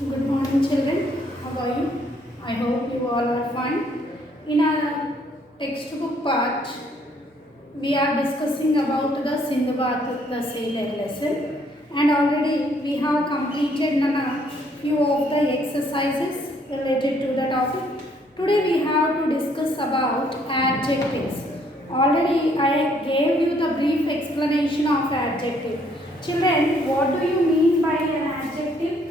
Good morning, children. How are you? I hope you all are fine. In our textbook part, we are discussing about the Sindbad the Sailor lesson, and already we have completed a few of the exercises related to the topic. Today we have to discuss about adjectives. Already I gave you the brief explanation of adjective. Children, what do you mean by an adjective?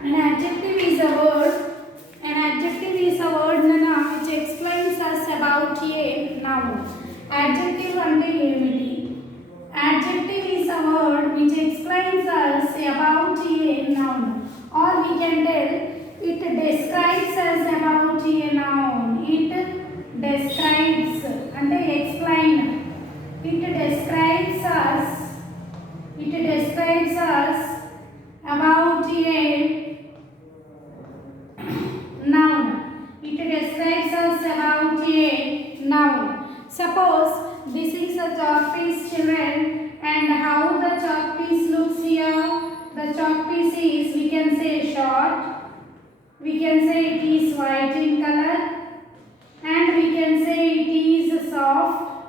An adjective is a word. An adjective is a word nana which explains us about a noun. Adjective ante emiti? Adjective is a word which explains us about a noun. Or we can tell it describes us about a noun. It describes ante explain. It describes us. It describes us about a noun. It describes us about a noun. Suppose this is a chalk piece, children, and how the chalk piece looks here. The chalk piece is, we can say, short. We can say it is white in color, and we can say it is soft.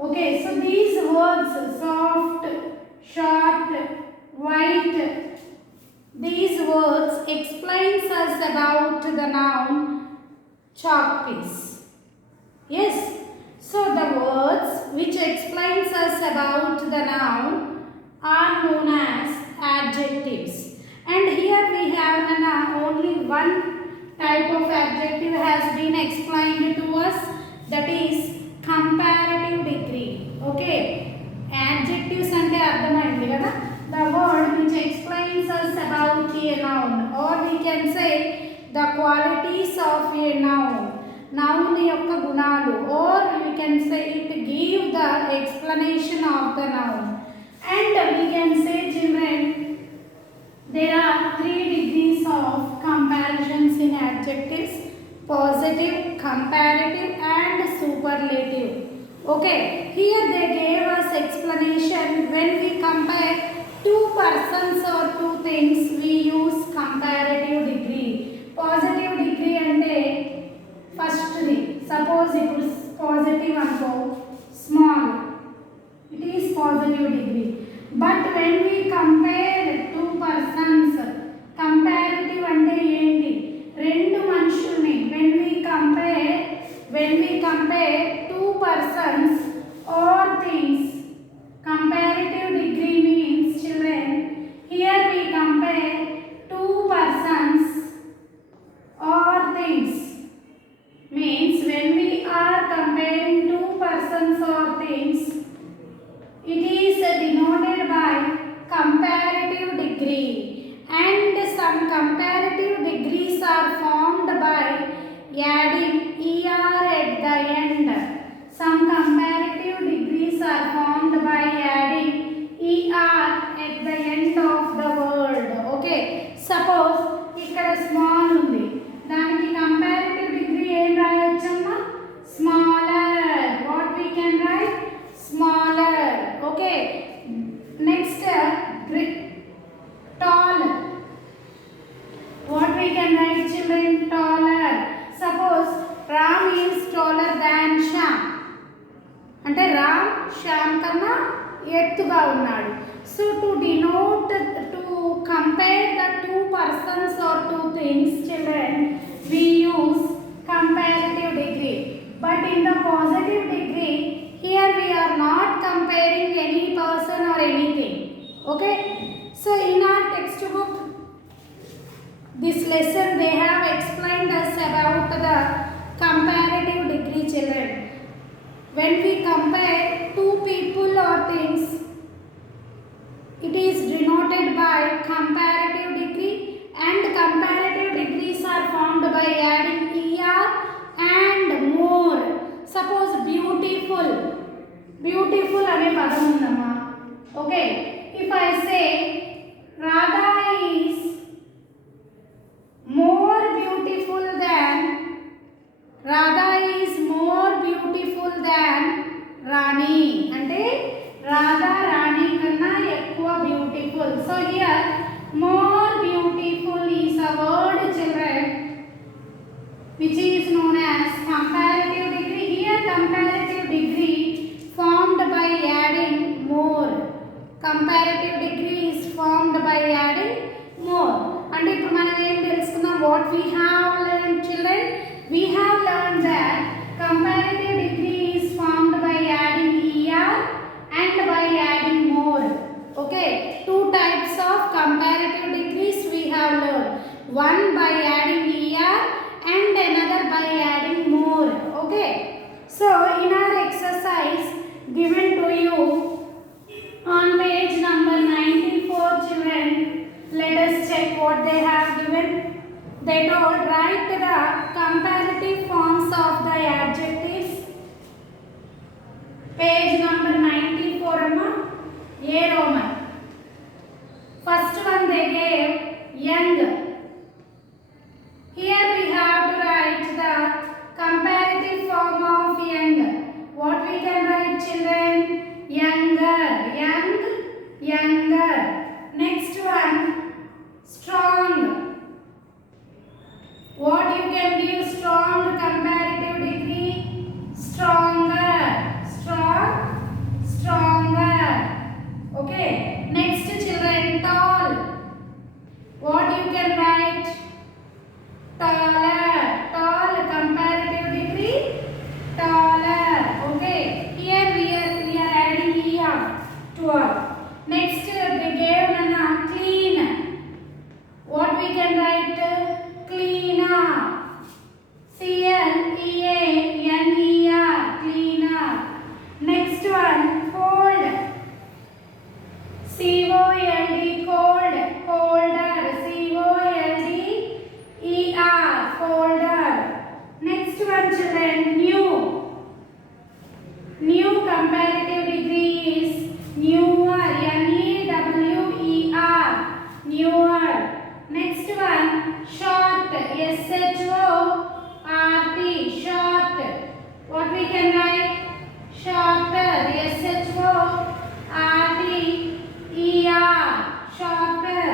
Okay, so these words, soft, short, white, these words explains us about the noun chalk piece. Yes. So the words which explains us about the noun are known as adjectives. And here we have only one type of adjective has been explained to us, that is comparative degree. Okay. Adjectives ante ardhamaindi kada. The word which explains us about a noun, or we can say the qualities of a noun. Noun yokka gunalu, or we can say it give the explanation of the noun. And we can say, children, there are 3 degrees of comparisons in adjectives: positive, comparative and superlative. Okay, here they gave us explanation. When we compare two persons or two things, we use comparative degree. Positive degree ante first thing, suppose it is positive anko, small, it is positive degree. But when we compare two persons, comparative ante enti, rendu manshulni, when we compare two persons or things, comparative degree means, children, here we compare two persons or things. Means when we are comparing two persons or things, it is denoted by comparative degree, and some comparative degrees are formed by adding er at the end. Some comparative degrees are formed by adding er at the end of the word. Okay, suppose ikkada small undi, daniki comparative degree em rayachamma, smaller. What we can write? Smaller. Okay, next tall. What we can write, children? Taller. Suppose Ram is taller than Shyam. అంటే రామ్ శ్యామ్ కన్నా ఎత్తుగా ఉన్నాడు. So to denote, to compare the two persons or two things, children, we use comparative degree. But in the positive degree, here we are not comparing any person or anything. Okay, so in our textbook, this lesson they have explained us about the comparative degree, children. When we compare two people or things, it is denoted by comparative degree, and comparative degrees are formed by adding er and more. Suppose beautiful, beautiful ane padam undamma. Okay, if I say Radha is more beautiful than, Radha is more beautiful than Rani, అంటే రాధా రాణి కన్నా ఎక్కువ beautiful comparative degree is formed by adding more. And ఇప్పుడు మనం ఏం తెలుసుకున్నాం? What we have learned, children? We have learned that comparative degree is formed by adding er and by adding more. Okay, two types of comparative degrees we have learned. One by adding er and another by adding more. Okay, so in our exercise given to you on page number 94, children, let us check what they have given. They told write the comparative forms of the adjectives. Page number 94, amma. A Roman. First one they gave young. Here we have to write the comparative form of young. What we can write, children? Younger, young, younger. Next one, strong. What you can give strong comparative degree? Stronger, strong, stronger. Okay. Next, children, tall. What you can write? Taller, tall comparative degree? Taller. Okay. Here we are adding er to all. Next, they gave Nana clean. What we can write? Cleaner. C-L-E-A-N-E-R. Cleaner. Next one, cold. C-O-L-D. Cold. Colder. C-O-L-D-E-R. Colder. Next one, children, new. New comparative degree is newer. N-E-W-E-R. Newer. Next one, short. S-H-O-R-T. Short. What we can write? Shorter. S-H-O-R-T-E-R. Shorter.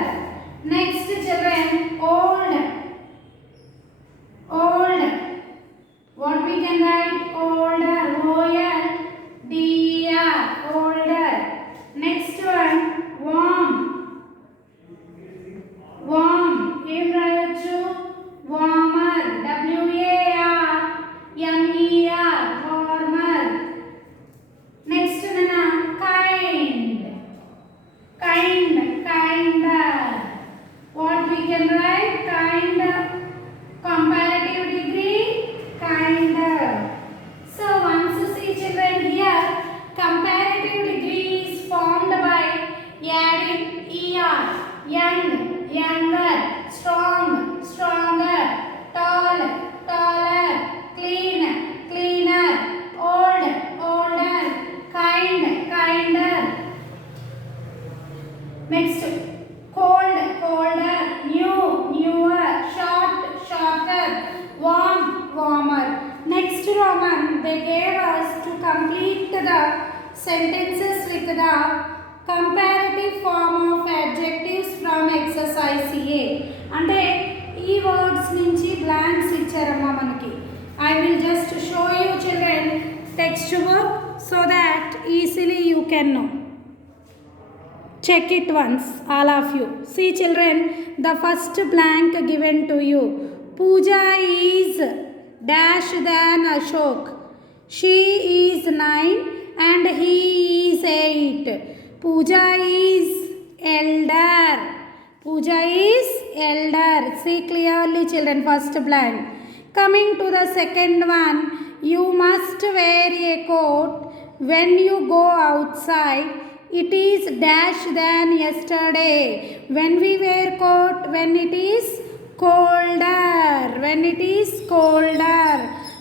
Next, children, old. Old. What we can write? Older. O-L-D-E-R. Older. Next one, warm. Warm. Em rayochu? Warmer. W-A-R-M-E-R. Warmer. Next, Nana, kind. Kind. Kinder. What we can write? Kind. Comparative degree? Kinder. So once you see, children, here comparative degree is formed by adding er. Young, younger, strong, stronger, tall, taller, clean, cleaner, old, older, kind, kinder. Next, cold, colder, new, newer, short, shorter, warm, warmer. Next Roman, they gave us to complete the sentences with the comparative form of adjectives from exercise A. అంటే ఈ words నుంచి blanks ఇచ్చారమ్మా మనకి. I will just show you, children, text book so that easily you can know. Check it once, all of you. See, children, the first blank given to you. Pooja is dash than Ashok. She is 9 and he is 8. Pooja is elder. Pooja is elder. See clearly, children, first blank. Coming to the second one, you must wear a coat when you go outside. It is dash than yesterday. When we wear coat, when it is colder. When it is colder.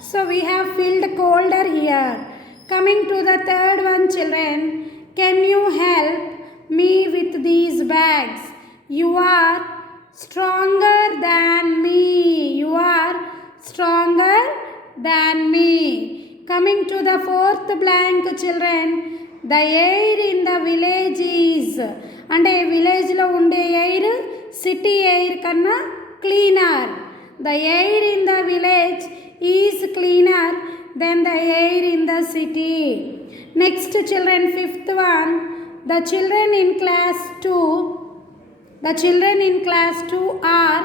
So we have filled colder here. Coming to the third one, children, can you help me with these bags? You are stronger than me. You are stronger than me. Coming to the fourth blank, children, the air in the village is. అంటే విలేజ్లో ఉండే air city air కన్నా cleaner. The air in the village is cleaner than the air in the city. Next, children, fifth one, the children in class 2 are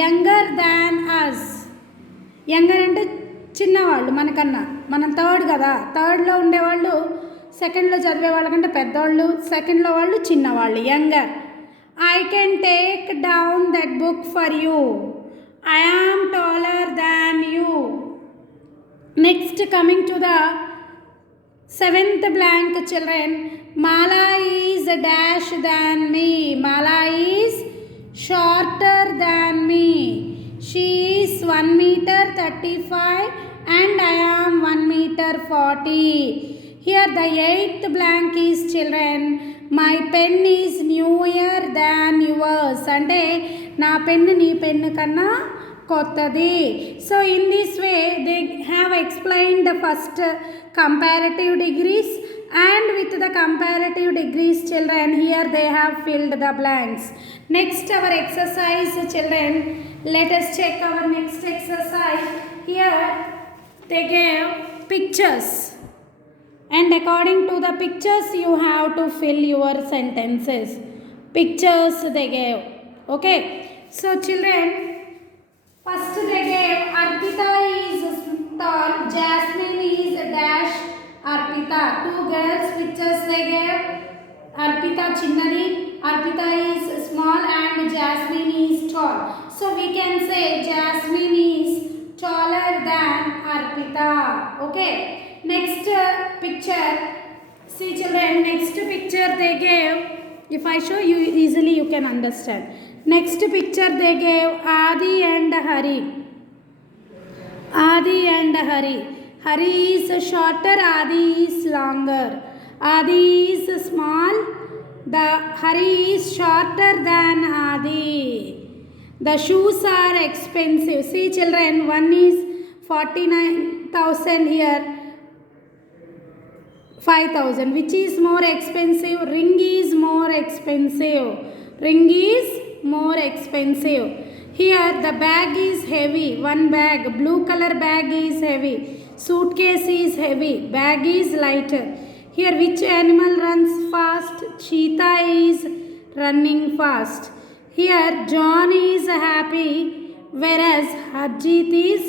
younger than us. Younger అంటే చిన్నవాళ్ళు మనకన్నా. మనం third కదా, థర్డ్లో ఉండేవాళ్ళు సెకండ్లో చదివే వాళ్ళకంటే పెద్దవాళ్ళు, సెకండ్లో వాళ్ళు చిన్నవాళ్ళు, younger. I can take down that book for you. I am taller than you. Next, coming to the 7th blank children, Mala is dash than me. Mala is shorter than me. She is 1 meter 35 and I am 1 meter 40. Here the 8th blank is children, my pen is newer than yours. అంటే నా pen నీ pen కన్నా కొత్తది. So in this way they have explained the first comparative degrees, and with the comparative degrees children, here they have filled the blanks. Next our exercise children, let us check our next exercise. Here they gave pictures, and according to the pictures you have to fill your sentences. Pictures they gave. Okay, so children, first they gave Arpita is tall, Jasmine is dash Arpita. Two girls pictures they gave. Arpita chinnadi, Arpita is small and Jasmine is tall. So we can say Jasmine is taller than Arpita. Okay, next picture, see children, next picture they gave. If I show you easily you can understand. Next picture they gave Adi and Hari. Adi and Hari. Hari is shorter, Adi is longer. Adi is small, the Hari is shorter than Adi. The shoes are expensive. See children, one is 49,000, here 5,000. Which is more expensive? Ring is more expensive. Ring is more expensive. Here the bag is heavy. One bag, blue color bag is heavy. Suitcase is heavy. Bag is lighter. Here which animal runs fast? Cheetah is running fast. Here John is happy, whereas Harjeet is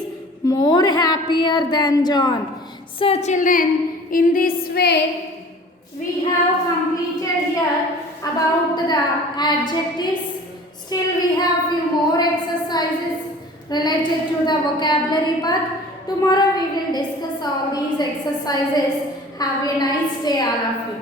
more happier than John. So children, in this way we have completed here about the adjectives. Still we have few more exercises related to the vocabulary part. Tomorrow we will discuss all these exercises. Have a nice day all of you.